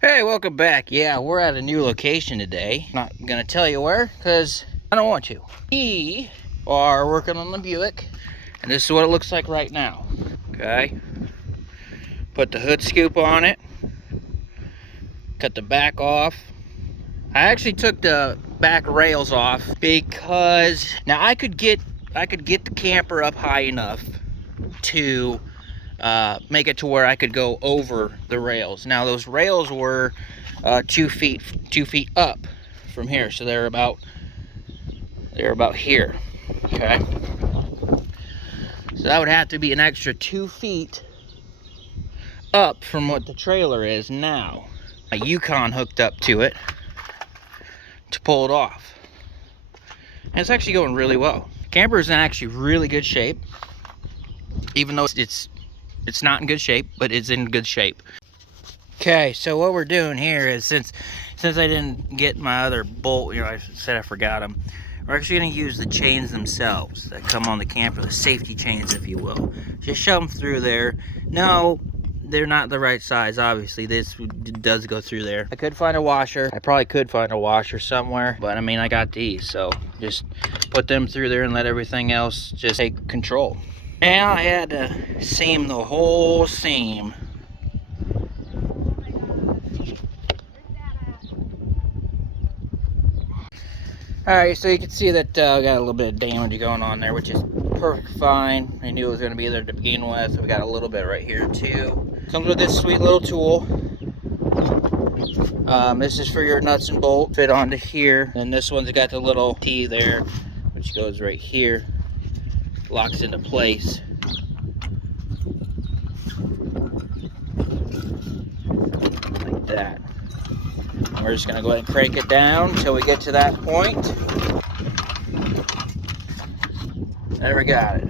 Hey, welcome back. Yeah, we're at a new location today. Not gonna tell you where, because I don't want to. We are working on the Buick, and this is what it looks like right now. Okay. Put the hood scoop on it. Cut the back off. I actually took the back rails off because now I could get the camper up high enough to make it to where I could go over the rails. Now those rails were 2 feet up from here, so they're about here. Okay, so that would have to be an extra 2 feet up from what the trailer is now. A Yukon hooked up to it to pull it off, and it's actually going really well. Camper is in actually really good shape, even though it's not in good shape, but it's in good shape. Okay, so what we're doing here is, since I didn't get my other bolt, I said I forgot them, we're actually going to use the chains themselves that come on the camper, the safety chains, if you will. Just shove them through there. No, they're not the right size, obviously. This does go through there. I could find a washer. I probably could find a washer somewhere, but I mean, I got these, so just put them through there and let everything else just take control. Now I had to seam the whole seam. Alright, so you can see that I got a little bit of damage going on there, which is perfectly fine. I knew it was going to be there to begin with. We got a little bit right here too. Comes with this sweet little tool. This is for your nuts and bolts. Fit onto here. And this one's got the little T there, which goes right here. Locks into place. Like that. And we're just going to go ahead and crank it down until we get to that point. There, we got it.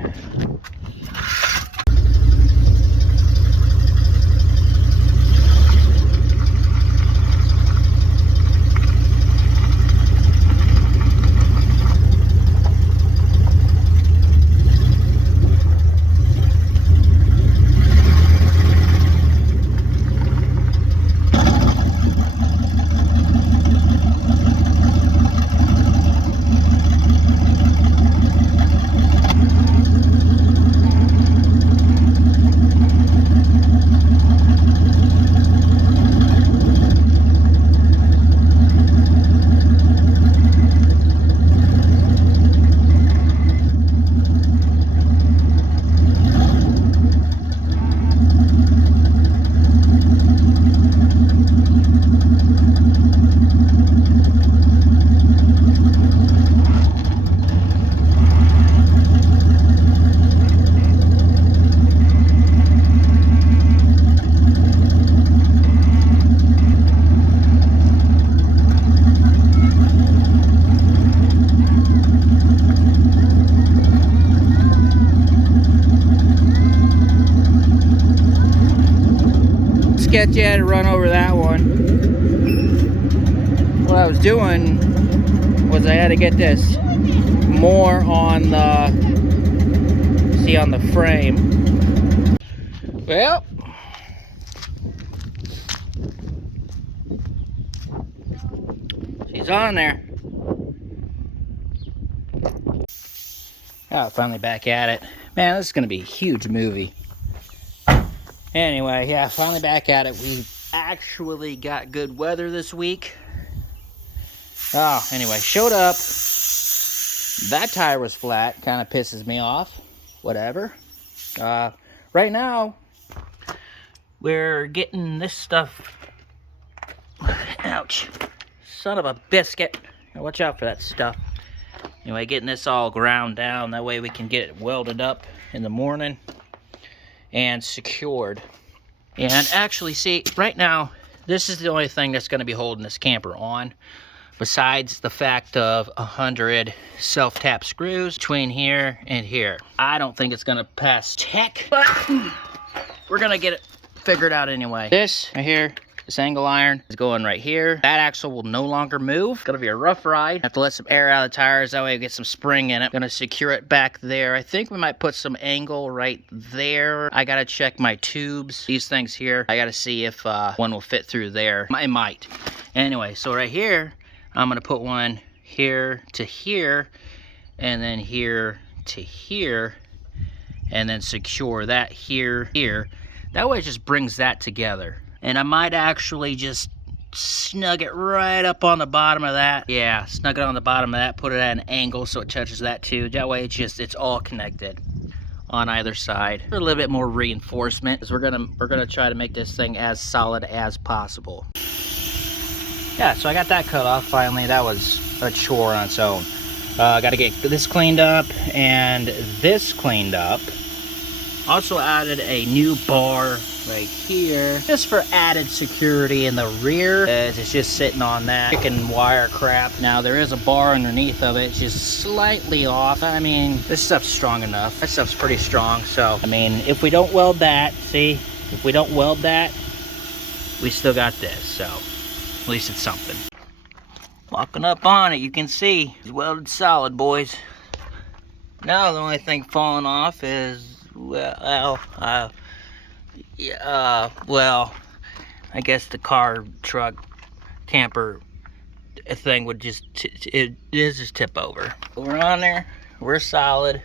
Sketch you had to run over that one. What I was doing was I had to get this more on the, see, on the frame. Well, she's on there. Oh, finally back at it. Man, this is gonna be a huge movie. Anyway, yeah, finally back at it. We actually got good weather this week. Oh, anyway, showed up. That tire was flat. Kind of pisses me off. Whatever. Right now, we're getting this stuff. Ouch. Son of a biscuit. Watch out for that stuff. Anyway, getting this all ground down. That way we can get it welded up in the morning and secured. And actually, see, right now, this is the only thing that's going to be holding this camper on, besides the fact of 100 self-tap screws between here and here. I don't think it's going to pass tech, but we're going to get it figured out anyway. This right here This angle iron is going right here. That axle will no longer move. It's gonna be a rough ride. Have to let some air out of the tires, that way we get some spring in it. Gonna secure it back there. I think we might put some angle right there. I gotta check my tubes. These things here, I gotta see if one will fit through there. It might. Anyway, so right here, I'm gonna put one here to here, and then here to here, and then secure that here. That way it just brings that together. And I might actually just snug it right up on the bottom of that. Yeah, snug it on the bottom of that, put it at an angle so it touches that too. That way it's all connected on either side. For a little bit more reinforcement, because we're gonna try to make this thing as solid as possible. Yeah, so I got that cut off finally. That was a chore on its own. Got to get this cleaned up and this cleaned up. Also added a new bar right here, just for added security in the rear, as it's just sitting on that chicken wire crap. Now there is a bar underneath of it, just slightly off. I mean, this stuff's strong enough. That stuff's pretty strong, so I mean, if we don't weld that, see, if we don't weld that, we still got this, so at least it's something. Locking up on it, you can see it's welded solid, boys. Now the only thing falling off is, well, I guess the car, truck, camper thing would just, it just tip over. We're on there, we're solid.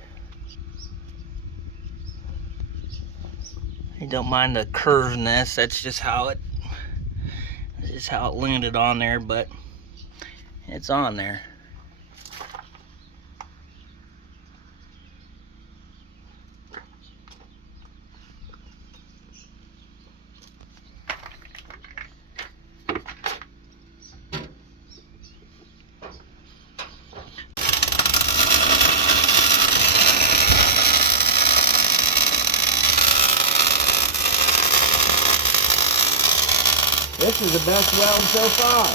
I don't mind the curvedness, that's just how it landed on there, but it's on there. This is the best weld so far.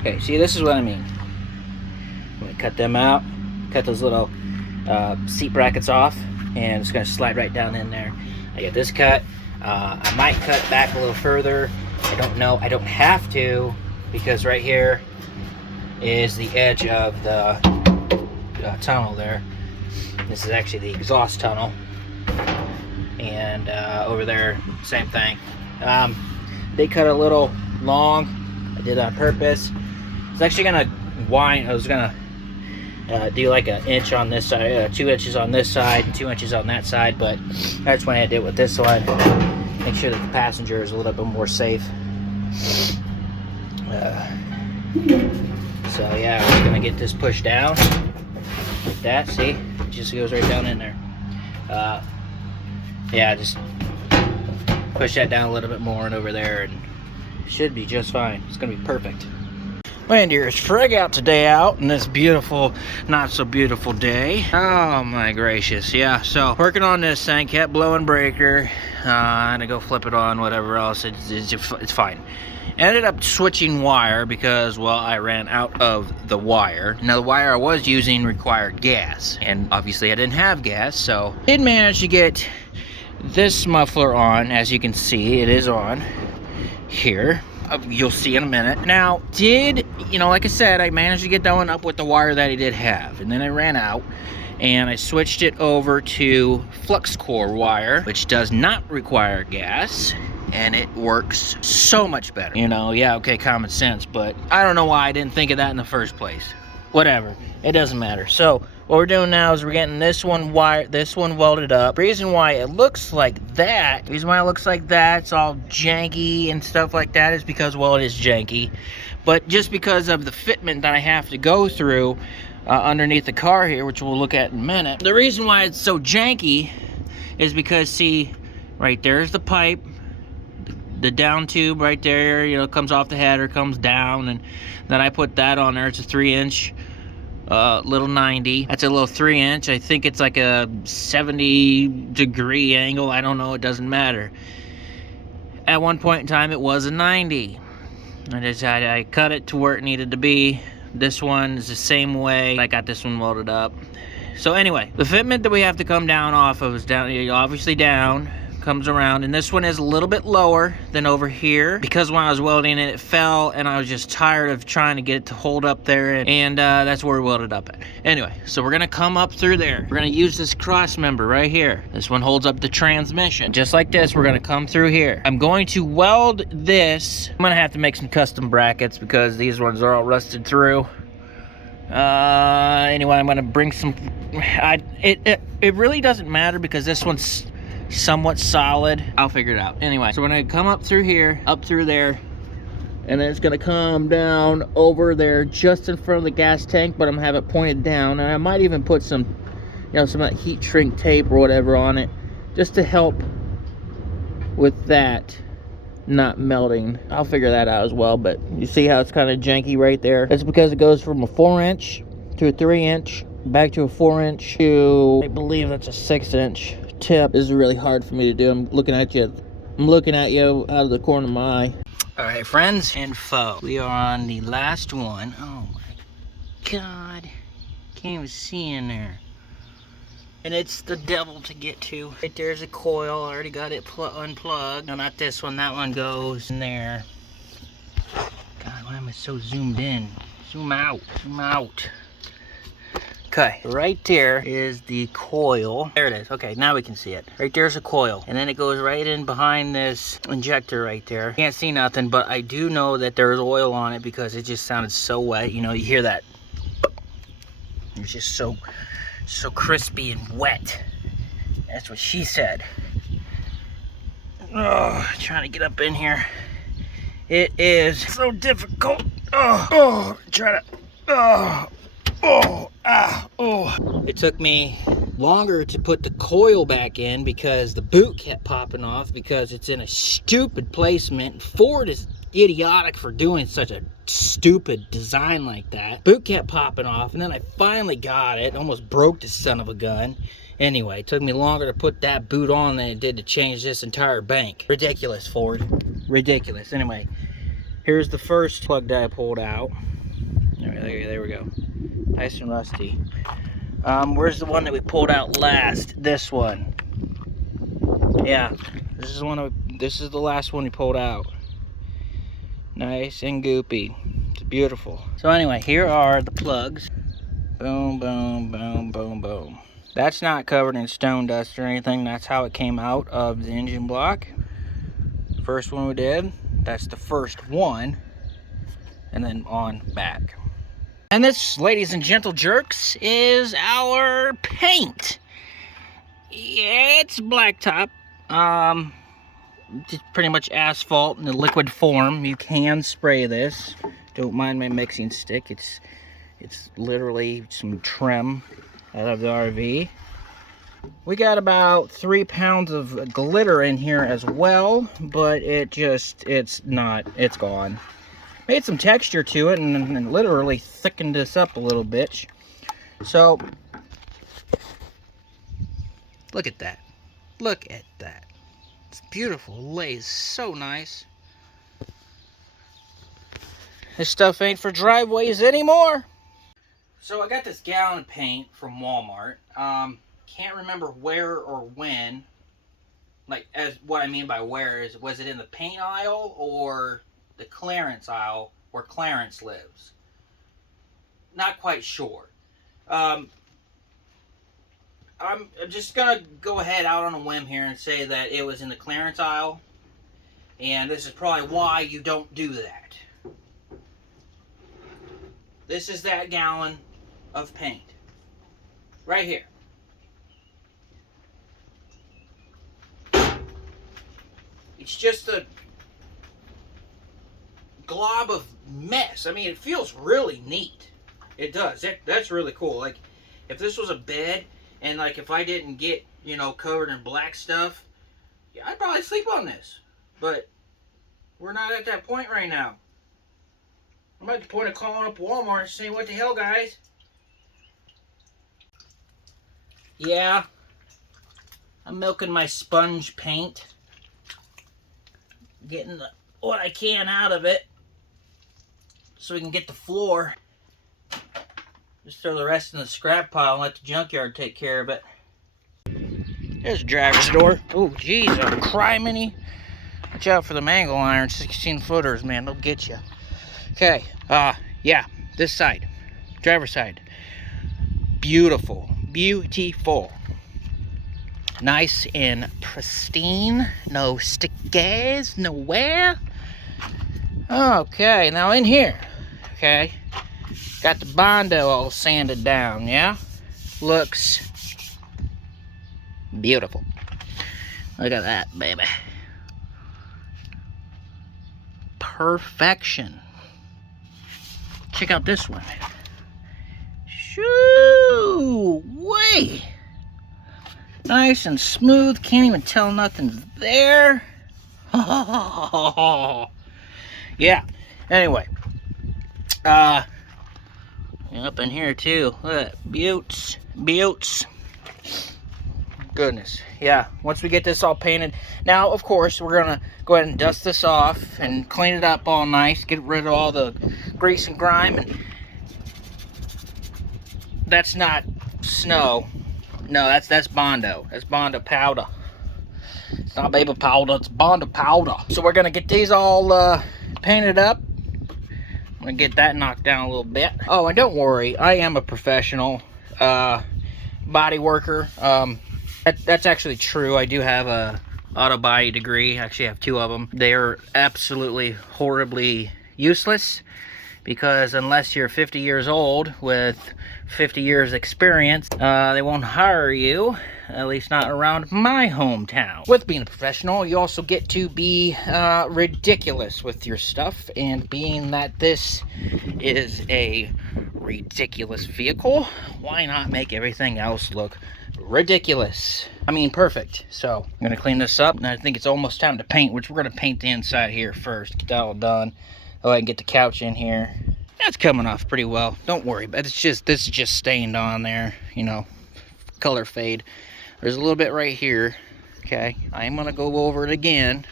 Okay, see, this is what I mean. I'm gonna cut them out, cut those little seat brackets off, and it's gonna slide right down in there. I get this cut. I might cut back a little further. I don't know. I don't have to, because right here is the edge of the tunnel there. This is actually the exhaust tunnel. And over there, same thing. They cut a little long. I did that on purpose. I was actually gonna wind. I was gonna do like an inch on this side, 2 inches on this side, 2 inches on that side. But I just went ahead and did it with this one. Make sure that the passenger is a little bit more safe. So yeah, I'm just gonna get this pushed down like that. See, it just goes right down in there. Yeah, just push that down a little bit more and over there, and should be just fine. It's gonna be perfect. Man, dear, Freg out today out in this beautiful, not so beautiful day. Oh my gracious, yeah. So working on this thing, kept blowing breaker. I had to go flip it on, whatever else. It's fine. Ended up switching wire because, well, I ran out of the wire. Now the wire I was using required gas, and obviously I didn't have gas, so did manage to get this muffler on. As you can see, it is on here. You'll see in a minute. Now, like I said, I managed to get that one up with the wire that I did have, and then I ran out, and I switched it over to flux core wire, which does not require gas, and it works so much better. Yeah, okay, common sense, but I don't know why I didn't think of that in the first place. Whatever, it doesn't matter. So what we're doing now is we're getting this one welded up. Reason why it looks like that, it's all janky and stuff like that, is because, well, it is janky, but just because of the fitment that I have to go through underneath the car here, which we'll look at in a minute. The reason why it's so janky is because, see, right there's the pipe, the down tube right there, comes off the header, comes down, and then I put that on there. It's a 3-inch little 90. That's a little 3-inch. I think it's like a 70-degree angle. I don't know, it doesn't matter. At one point in time, it was a 90. I cut it to where it needed to be. This one is the same way. I got this one welded up. So anyway, the fitment that we have to come down off of is down, obviously down, comes around, and this one is a little bit lower than over here because when I was welding it, it fell, and I was just tired of trying to get it to hold up there, and that's where we welded up at. Anyway, so we're gonna come up through there. We're gonna use this cross member right here. This one holds up the transmission. Just like this, we're gonna come through here. I'm going to weld this. I'm gonna have to make some custom brackets because these ones are all rusted through. Anyway, I'm gonna bring some. It really doesn't matter because this one's somewhat solid. I'll figure it out. Anyway, so we're gonna come up through here, up through there, and then it's gonna come down over there just in front of the gas tank, but I'm gonna have it pointed down, and I might even put some, you know, some of that heat shrink tape or whatever on it, just to help with that not melting. I'll figure that out as well, but you see how it's kind of janky right there? That's because it goes from a 4-inch to a 3-inch, back to a 4-inch to, I believe that's a 6-inch tip. This is really hard for me to do. I'm looking at you out of the corner of my eye. All right, friends and foe, we are on the last one. Oh my God, can't even see in there. And it's the devil to get to. Right there's a coil. I already got it unplugged. No, not this one. That one goes in there. God, why am I so zoomed in? Zoom out. Zoom out. Okay, right there is the coil. There it is. Okay, now we can see it. Right there's a coil. And then it goes right in behind this injector right there. Can't see nothing, but I do know that there's oil on it because it just sounded so wet. You know, you hear that. It's just so crispy and wet. That's what she said. Oh, trying to get up in here. It is so difficult. It took me longer to put the coil back in because the boot kept popping off because it's in a stupid placement. Ford is idiotic for doing such a stupid design like that. Boot kept popping off, and then I finally got it. Almost broke the son of a gun. Anyway, it took me longer to put that boot on than it did to change this entire bank. Ridiculous, Ford. Ridiculous. Anyway, here's the first plug that I pulled out. There we go. Nice and rusty. Where's the one that we pulled out last? This one. Yeah, this is the last one we pulled out. Nice and goopy. It's beautiful. So anyway, here are the plugs. Boom, boom, boom, boom, boom. That's not covered in stone dust or anything. That's how it came out of the engine block. First one we did. That's the first one. And then on back. And this, ladies and gentle jerks, is our paint. Yeah, it's blacktop. Just pretty much asphalt in the liquid form. You can spray this. Don't mind my mixing stick. It's literally some trim out of the RV. We got about 3 pounds of glitter in here as well, but it's gone. Made some texture to it and literally thickened this up a little bit. So, look at that. Look at that. It's beautiful. It lays so nice. This stuff ain't for driveways anymore. So I got this gallon of paint from Walmart. Can't remember where or when. Like, as what I mean by where is, was it in the paint aisle or the clearance aisle where Clarence lives? Not quite sure. I'm just gonna go ahead out on a whim here and say that it was in the clearance aisle, and this is probably why you don't do that. This is that gallon of paint right here. It's just a glob of mess. I mean, it feels really neat. It does. That's really cool. Like, if this was a bed, and like if I didn't get, you know, covered in black stuff, yeah, I'd probably sleep on this. But we're not at that point right now. I'm at the point of calling up Walmart and saying, what the hell, guys? Yeah, I'm milking my sponge paint, getting what I can out of it so we can get the floor Just throw the rest in the scrap pile and let the junkyard take care of it. There's the driver's door. Oh, geez, a criminy. Watch out for the mangle iron 16-footers, man. They'll get you. Okay, yeah, this side. Driver's side. Beautiful. Beautiful. Nice and pristine. No stickers, nowhere. Okay, now in here. Okay. Got the Bondo all sanded down, yeah? Looks beautiful. Look at that, baby. Perfection. Check out this one. Shoo-wee. Nice and smooth. Can't even tell nothing's there. Yeah. Anyway. Up in here too. Look at that. Buttes. Buttes. Goodness. Yeah. Once we get this all painted. Now, of course, we're going to go ahead and dust this off and clean it up all nice. Get rid of all the grease and grime. And that's not snow. No, that's Bondo. That's Bondo powder. It's not baby powder, it's Bondo powder. So we're gonna get these all painted up. I'm gonna get that knocked down a little bit. Oh, and don't worry, I am a professional body worker. That's actually true. I do have a auto body degree. I actually have 2 of them. They are absolutely horribly useless, because unless you're 50 years old with 50 years experience, they won't hire you, at least not around my hometown. With being a professional, you also get to be ridiculous with your stuff, and being that this is a ridiculous vehicle, why not make everything else look ridiculous? I mean, perfect. So I'm gonna clean this up, and I think it's almost time to paint, which we're gonna paint the inside here first, get that all done. Go ahead and get the couch in here. That's coming off pretty well. Don't worry, but this is just stained on there, you know, color fade. There's a little bit right here. Okay, I am gonna go over it again,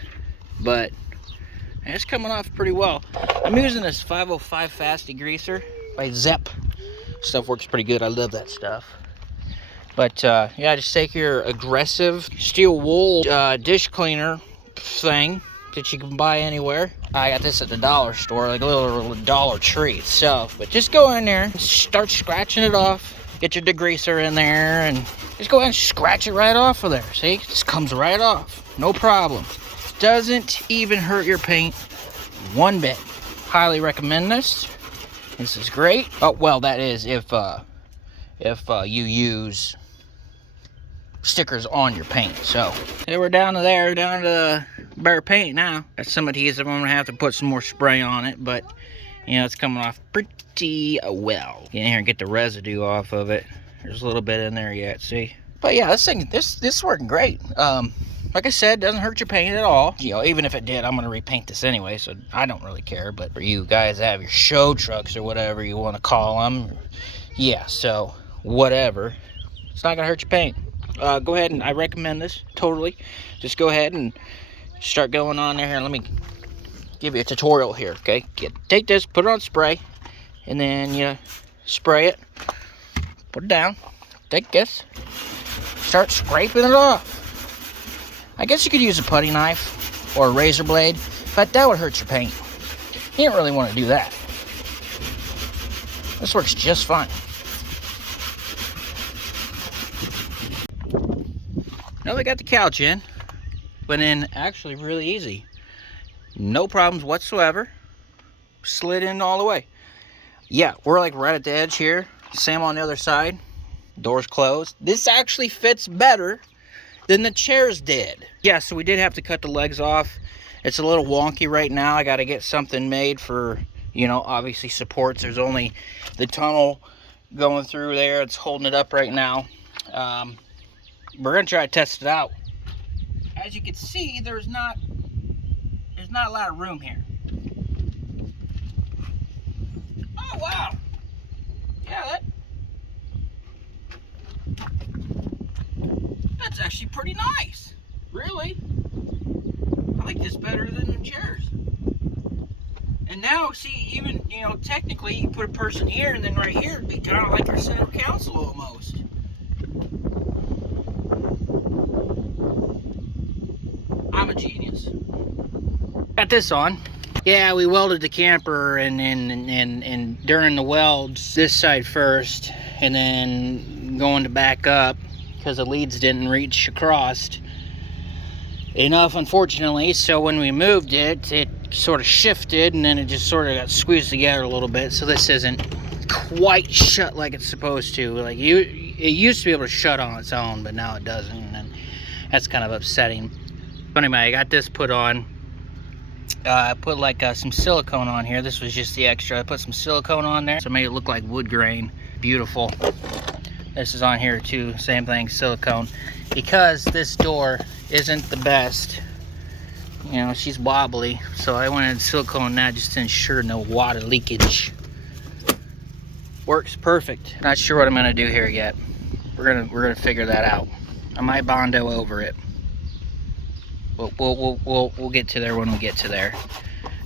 but it's coming off pretty well. I'm using this 505 fast degreaser by Zepp. Stuff works pretty good. I love that stuff. But yeah, just take your aggressive steel wool dish cleaner thing that you can buy anywhere. I got this at the dollar store, like a little Dollar Tree itself. But just go in there and start scratching it off. Get your degreaser in there and just go ahead and scratch it right off of there. See, it just comes right off. No problem. Doesn't even hurt your paint one bit. Highly recommend this. This is great. Oh, well, that is if you use stickers on your paint. So we're down to there, down to bare paint now. Got some adhesive. I'm gonna have to put some more spray on it, but you know, it's coming off pretty well. Get in here and get the residue off of it. There's a little bit in there yet, see? But yeah, this is working great. Like I said, doesn't hurt your paint at all. You know, even if it did, I'm gonna repaint this anyway, so I don't really care. But for you guys that have your show trucks or whatever you want to call them, yeah, so whatever, it's not gonna hurt your paint. Go ahead, and I recommend this totally. Just go ahead and start going on there. Let me give you a tutorial here, okay? Take this, put it on spray, and then you spray it, put it down, take this, start scraping it off. I guess you could use a putty knife or a razor blade, but that would hurt your paint. You don't really want to do that. This works just fine. Now we got the couch in. Went in actually really easy. No problems whatsoever. Slid in all the way. Yeah, we're like right at the edge here. Same on the other side. Doors closed. This actually fits better than the chairs did. Yeah, so we did have to cut the legs off. It's a little wonky right now. I got to get something made for, you know, obviously supports. There's only the tunnel going through there. It's holding it up right now. We're gonna try to test it out. As you can see, there's not a lot of room here. Oh wow! Yeah, that's actually pretty nice. Really, I like this better than the chairs. And now, see, even you you know, technically you put a person here, and then right here it'd be kind of like our center council almost. I'm a genius. Got this on. Yeah, we welded the camper and during the welds, this side first, and then going to back up because the leads didn't reach across enough, unfortunately. So when we moved it, it sort of shifted, and then it just sort of got squeezed together a little bit. So this isn't quite shut like it's supposed to. Like it used to be able to shut on its own, but now it doesn't, and that's kind of upsetting. But anyway, I got this put on. I put like some silicone on here. This was just the extra. I put some silicone on there, so it made it look like wood grain. Beautiful. This is on here too, same thing, silicone. Because this door isn't the best, you know, she's wobbly, so I wanted silicone on that just to ensure no water leakage. Works perfect. Not sure what I'm gonna do here yet. We're gonna figure that out. I might Bondo over it. We'll get to there when we get to there.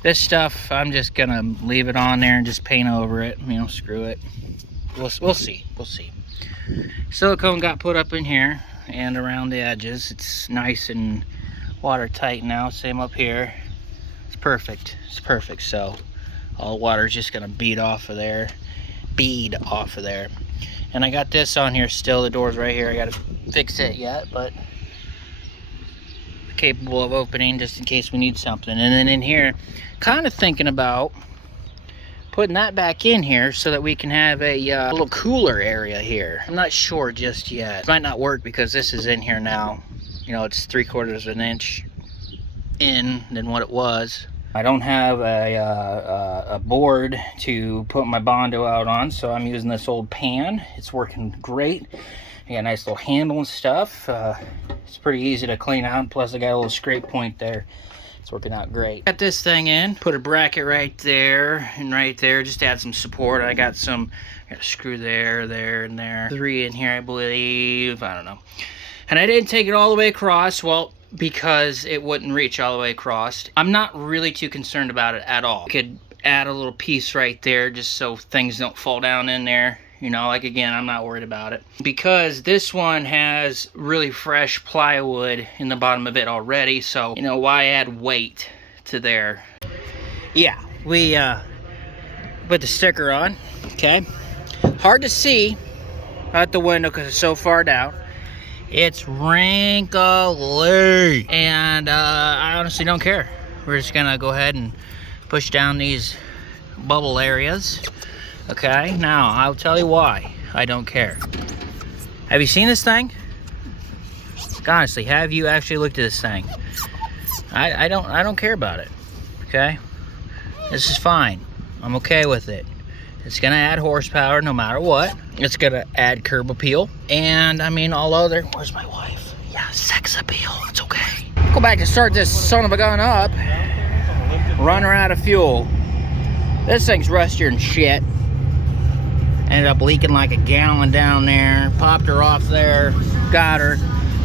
This stuff, I'm just gonna leave it on there and just paint over it. You know, screw it. We'll see. We'll see. Silicone got put up in here and around the edges. It's nice and watertight now. Same up here. It's perfect. It's perfect. So all the water's just gonna bead off of there. And I got this on here still. The door's right here. I gotta fix it yet, but capable of opening just in case we need something. And then in here, kind of thinking about putting that back in here so that we can have a little cooler area here. I'm not sure just yet. It might not work because this is in here now. You know, it's 3/4 of an inch in than what it was. I don't have a board to put my Bondo out on, so I'm using this old pan. It's working great. I got a nice little handle and stuff. It's pretty easy to clean out, plus I got a little scrape point there. It's working out great. Got this thing in, put a bracket right there and right there, just to add some support. I got a screw there, and there. 3 in here, I believe, I don't know. And I didn't take it all the way across, well, because it wouldn't reach all the way across. I'm not really too concerned about it at all. I could add a little piece right there just so things don't fall down in there. You know, like, again, I'm not worried about it. Because this one has really fresh plywood in the bottom of it already, so, you know, why add weight to there? Yeah, we put the sticker on, okay? Hard to see out the window because it's so far down. It's wrinkly, and I honestly don't care. We're just gonna go ahead and push down these bubble areas. Okay, now I'll tell you why I don't care. Have you seen this thing? Honestly, have you actually looked at this thing? I don't care about it. Okay, this is fine. I'm okay with it. It's gonna add horsepower no matter what. It's gonna add curb appeal, and I mean all other. Where's my wife? Yeah, sex appeal. It's okay. Go back and start this son of a gun up. Run her out of fuel. This thing's rustier than shit. Ended up leaking like a gallon down there. Popped her off there. Got her.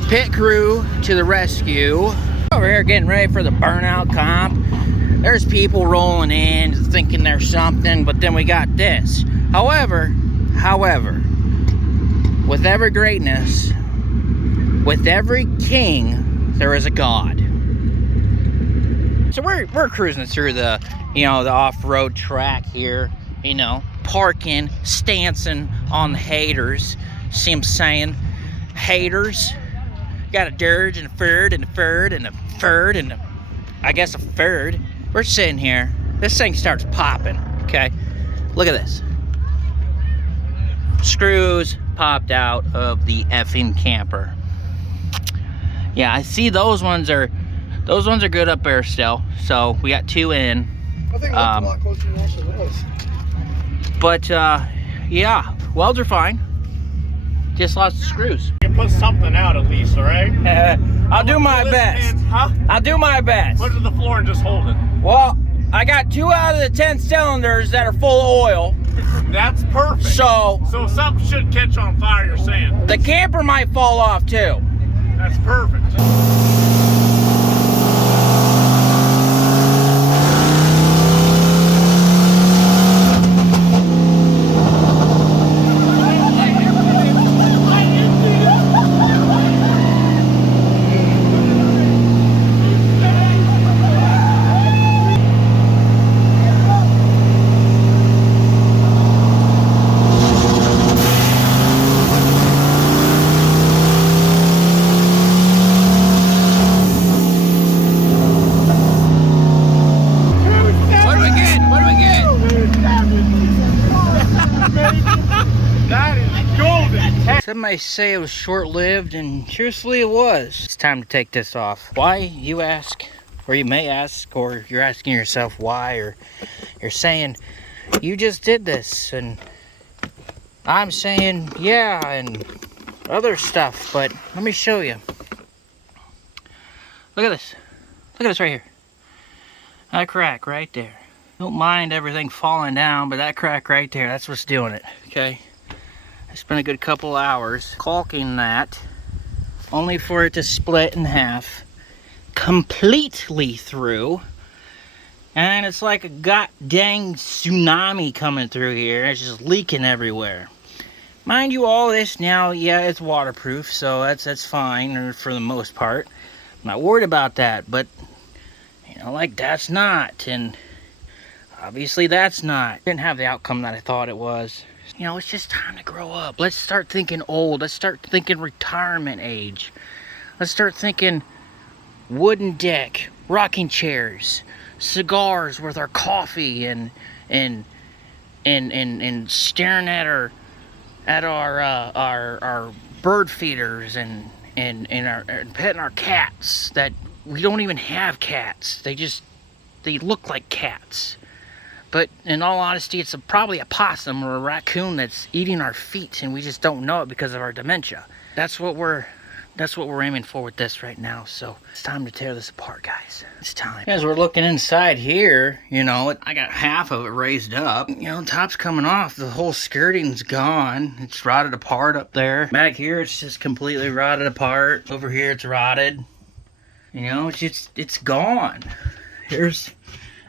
Pit crew to the rescue. Over here getting ready for the burnout comp. There's people rolling in thinking there's something, but then we got this. However, with every greatness, with every king, there is a God. So we're cruising through the, you know, the off-road track here, you know, parking, stancing on the haters. See what I'm saying? Haters. Got a dirge and a third and a third and a third and I guess a third. We're sitting here. This thing starts popping, okay? Look at this. Screws popped out of the effing camper. Yeah, I see those ones are good up there still. So we got 2 in. I think it looked a lot closer than it actually was. But yeah, welds are fine. Just lost the screws. You can put something out at least, all right? I'll do my best. Huh? I'll do my best. Put it to the floor and just hold it. Well, I got 2 out of the 10 cylinders that are full of oil. That's perfect. So something should catch on fire, you're saying? The camper might fall off too. That's perfect. Some may say it was short-lived, and truthfully it was. It's time to take this off. Why, you ask, or you may ask, or you're asking yourself why, or you're saying, you just did this, and I'm saying, yeah, and other stuff, but let me show you. Look at this. Look at this right here. That crack right there. Don't mind everything falling down, but that crack right there, that's what's doing it, okay? I spent a good couple hours caulking that, only for it to split in half, completely through. And it's like a goddamn tsunami coming through here. It's just leaking everywhere. Mind you, all this now, yeah, it's waterproof, so that's fine for the most part. I'm not worried about that, but, you know, like, that's not, and obviously that's not. Didn't have the outcome that I thought it was. You know, it's just time to grow up. Let's start thinking old. Let's start thinking retirement age. Let's start thinking wooden deck, rocking chairs, cigars with our coffee, and staring at our bird feeders, and petting our cats that we don't even have cats. They look like cats. But in all honesty, it's probably a possum or a raccoon that's eating our feet, and we just don't know it because of our dementia. That's what we're aiming for with this right now. So it's time to tear this apart, guys. It's time. As we're looking inside here, you know, I got half of it raised up. You know, top's coming off. The whole skirting's gone. It's rotted apart up there. Back here, it's just completely rotted apart. Over here, it's rotted. You know, it's gone. Here's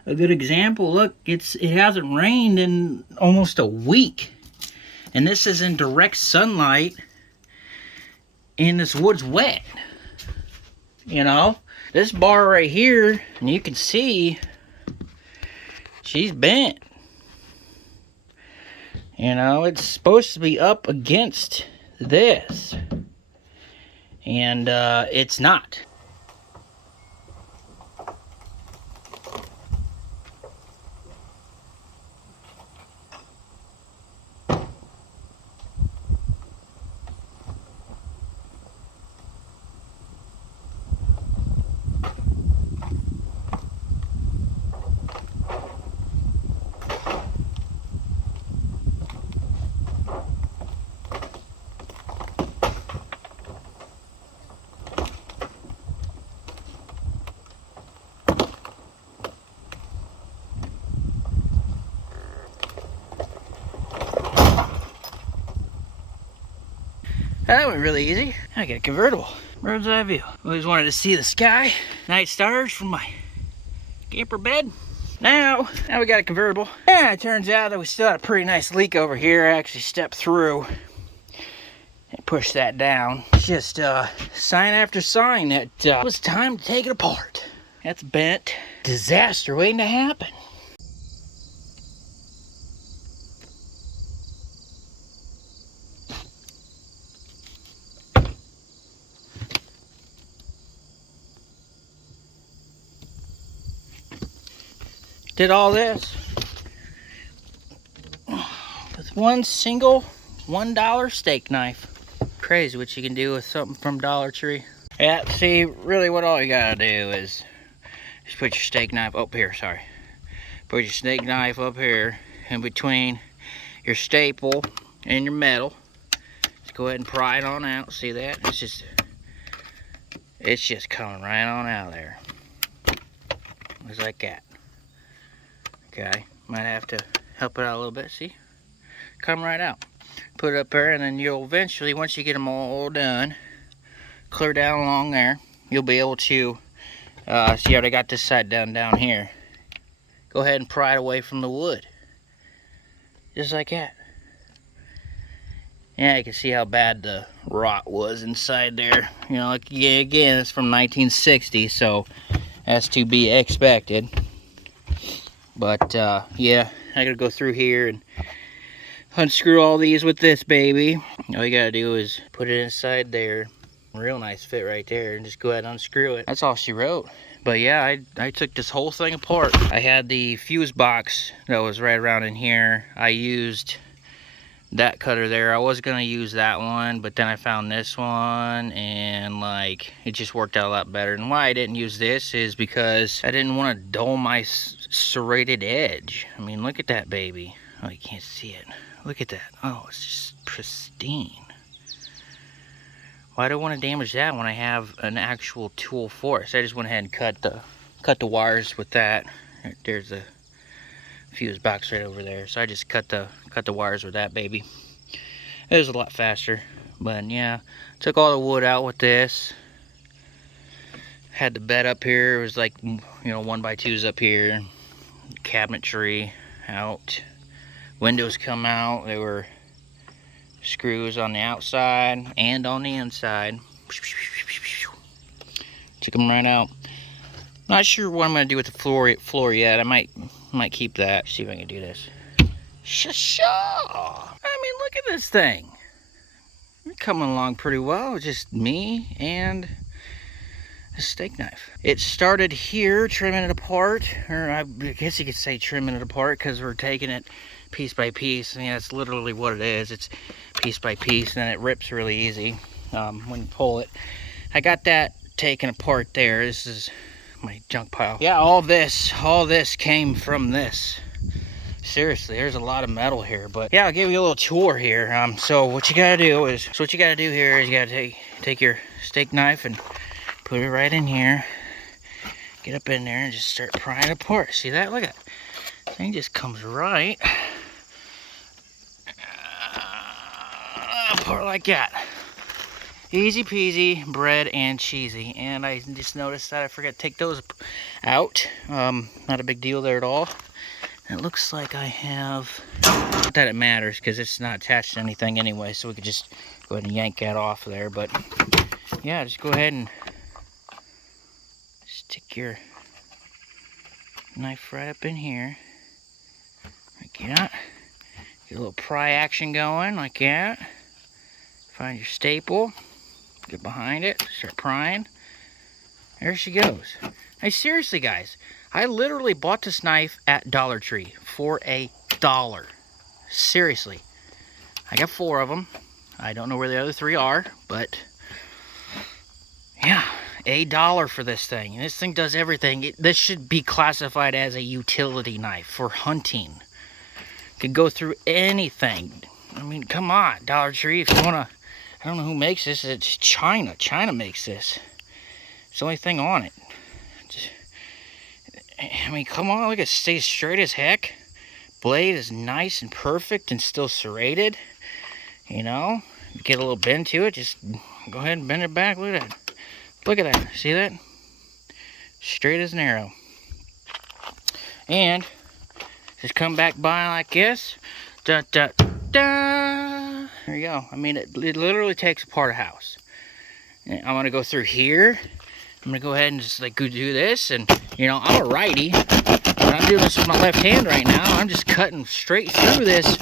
a good example. Look, it hasn't rained in almost a week, and this is in direct sunlight, and this wood's wet. You know, this bar right here, and you can see she's bent. You know, it's supposed to be up against this, and it's not. That went really easy. I got a convertible. Bird's eye view. Always wanted to see the sky, night stars from my camper bed. Now we got a convertible. And it turns out that we still had a pretty nice leak over here. I actually stepped through and pushed that down. Just sign after sign that it was time to take it apart. That's bent. Disaster waiting to happen. Did all this with one single $1 steak knife. Crazy what you can do with something from Dollar Tree. Yeah, see, really what all you gotta do is just put your steak knife up here, sorry. Put your steak knife up here in between your staple and your metal. Just go ahead and pry it on out. See that? It's just coming right on out of there. Just like that. Okay, might have to help it out a little bit, see? Come right out. Put it up there, and then you'll eventually, once you get them all done, clear down along there, you'll be able to, see how they got this side down here. Go ahead and pry it away from the wood. Just like that. Yeah, you can see how bad the rot was inside there. You know, like, yeah, again, it's from 1960, so that's to be expected. But yeah, I gotta go through here and unscrew all these with this baby. All you gotta do is put it inside there. Real nice fit right there, and just go ahead and unscrew it. That's all she wrote. But yeah, I took this whole thing apart. I had the fuse box that was right around in here. I used that cutter there. I was gonna use that one, but then I found this one, and like it just worked out a lot better. And why I didn't use this is because I didn't want to dull my serrated edge. I mean, look at that baby. Oh, you can't see it. Look at that. Oh, it's just pristine. Why do I want to damage that when I have an actual tool for it? So I just went ahead and cut the wires with that. There's a fuse box right over there. So I just cut the wires with that baby. It was a lot faster. But yeah, took all the wood out with this. Had the bed up here. It was like, you know, 1x2s up here. Cabinetry out. Windows come out. They were screws on the outside and on the inside. Took them right out. Not sure what I'm gonna do with the floor yet. I might keep that. See if I can do this. Sha-sha! I mean, look at this thing. It's coming along pretty well. Just me and a steak knife. It started here, trimming it apart, or I guess you could say trimming it apart, because we're taking it piece by piece. I mean, that's literally what it is. It's piece by piece, and then it rips really easy when you pull it. I got that taken apart there. This is my junk pile. Yeah, all this came from this. Seriously, there's a lot of metal here, but yeah, I'll give you a little tour here. So what you gotta do here is you gotta take your steak knife and put it right in here. Get up in there and just start prying it apart. See that? Look at that. Thing just comes right apart like that. Easy peasy, bread and cheesy. And I just noticed that I forgot to take those out. Not a big deal there at all. It looks like I have, not that it matters because it's not attached to anything anyway, so we could just go ahead and yank that off there. But yeah, just go ahead and stick your knife right up in here, like that. Get a little pry action going, like that. Find your staple, get behind it, start prying. There she goes. Hey, seriously, guys, I literally bought this knife at Dollar Tree for $1. Seriously. I got 4 of them. I don't know where the other 3 are, but yeah, $1 for this thing. And this thing does everything. This should be classified as a utility knife for hunting. Could go through anything. I mean, come on, Dollar Tree, if you want to. I don't know who makes this. It's China. China makes this. It's the only thing on it. I mean, come on, look, it stays straight as heck. Blade is nice and perfect and still serrated. You know, get a little bend to it, just go ahead and bend it back. Look at that. Look at that. See that? Straight as an arrow. And just come back by like this. Da, da, da. There you go. I mean, it literally takes apart a house. And I'm going to go through here. I'm going to go ahead and just like go do this. And, you know, I'm a righty. But I'm doing this with my left hand right now. I'm just cutting straight through this.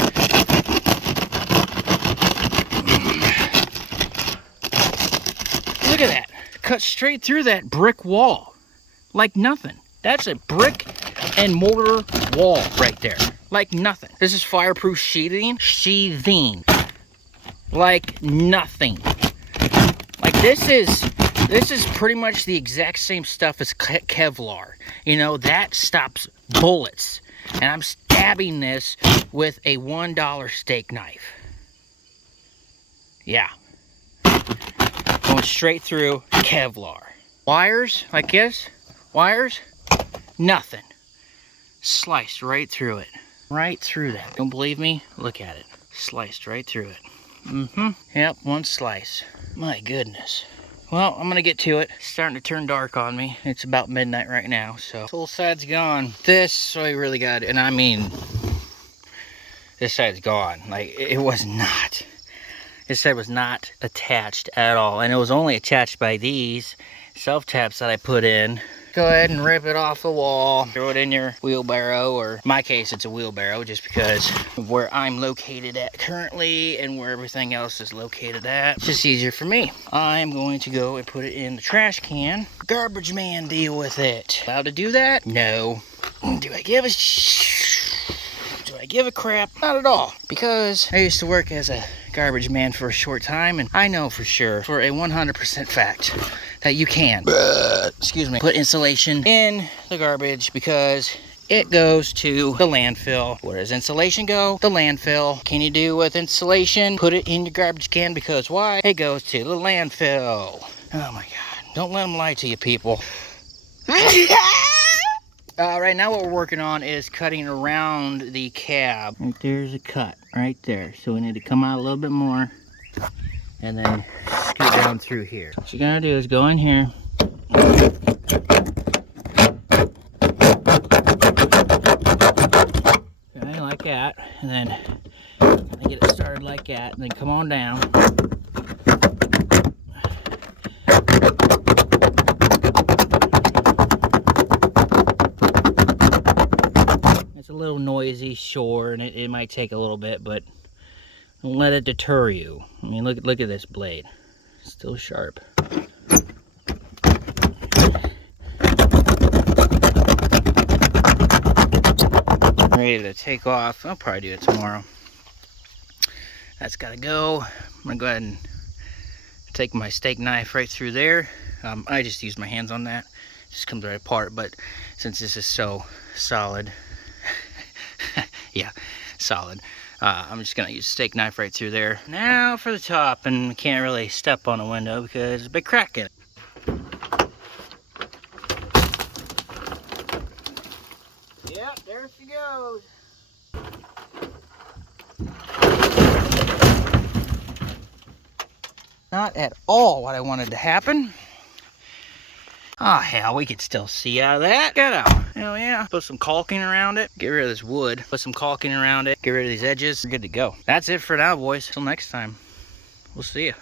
Look at that. Cut straight through that brick wall. Like nothing. That's a brick and mortar wall right there. Like nothing. This is fireproof sheathing. Sheathing. Like nothing. Like this is pretty much the exact same stuff as Kevlar. You know, that stops bullets. And I'm stabbing this with a $1 steak knife. Yeah. Going straight through Kevlar. Wires, like this. Wires. Nothing. Sliced right through it. Right through that. Don't believe me? Look at it. Sliced right through it. Yep, one slice. My goodness. Well, I'm gonna get to it. It's starting to turn dark on me. It's about midnight right now, so this whole side's gone. This, I really got it, and I mean, this side's gone. Like, it was not. This side was not attached at all, and it was only attached by these self-taps that I put in. Go ahead and rip it off the wall, throw it in your wheelbarrow, or in my case it's a wheelbarrow just because of where I'm located at currently and where everything else is located at. It's just easier for me. I'm going to go and put it in the trash can. Garbage man, deal with it. Allowed to do that? No. Do I give give a crap, not at all. Because I used to work as a garbage man for a short time, and I know for sure, for a 100% fact, that you can, excuse me, put insulation in the garbage because it goes to the landfill. Where does insulation go? The landfill. Can you do with insulation? Put it in your garbage can because why? It goes to the landfill. Oh my God. Don't let them lie to you, people. Right now what we're working on is cutting around the cab. Right there's a cut right there. So we need to come out a little bit more and then scoot down through here. What you're gonna do is go in here. Okay, like that. And then get it started like that. And then come on down. It's a little noisy, sure, and it might take a little bit, but don't let it deter you. I mean, look at this blade. It's still sharp. Ready to take off. I'll probably do it tomorrow. That's gotta go. I'm gonna go ahead and take my steak knife right through there. I just use my hands on that. It just comes right apart, but since this is so solid, yeah, solid. I'm just gonna use a steak knife right through there. Now for the top, and can't really step on the window because there's a big crack in it. Yep, there she goes. Not at all what I wanted to happen. Oh hell, we could still see out of that. Get out. Hell yeah. Put some caulking around it. Get rid of this wood. Put some caulking around it. Get rid of these edges. We're good to go. That's it for now, boys. Till next time. We'll see ya.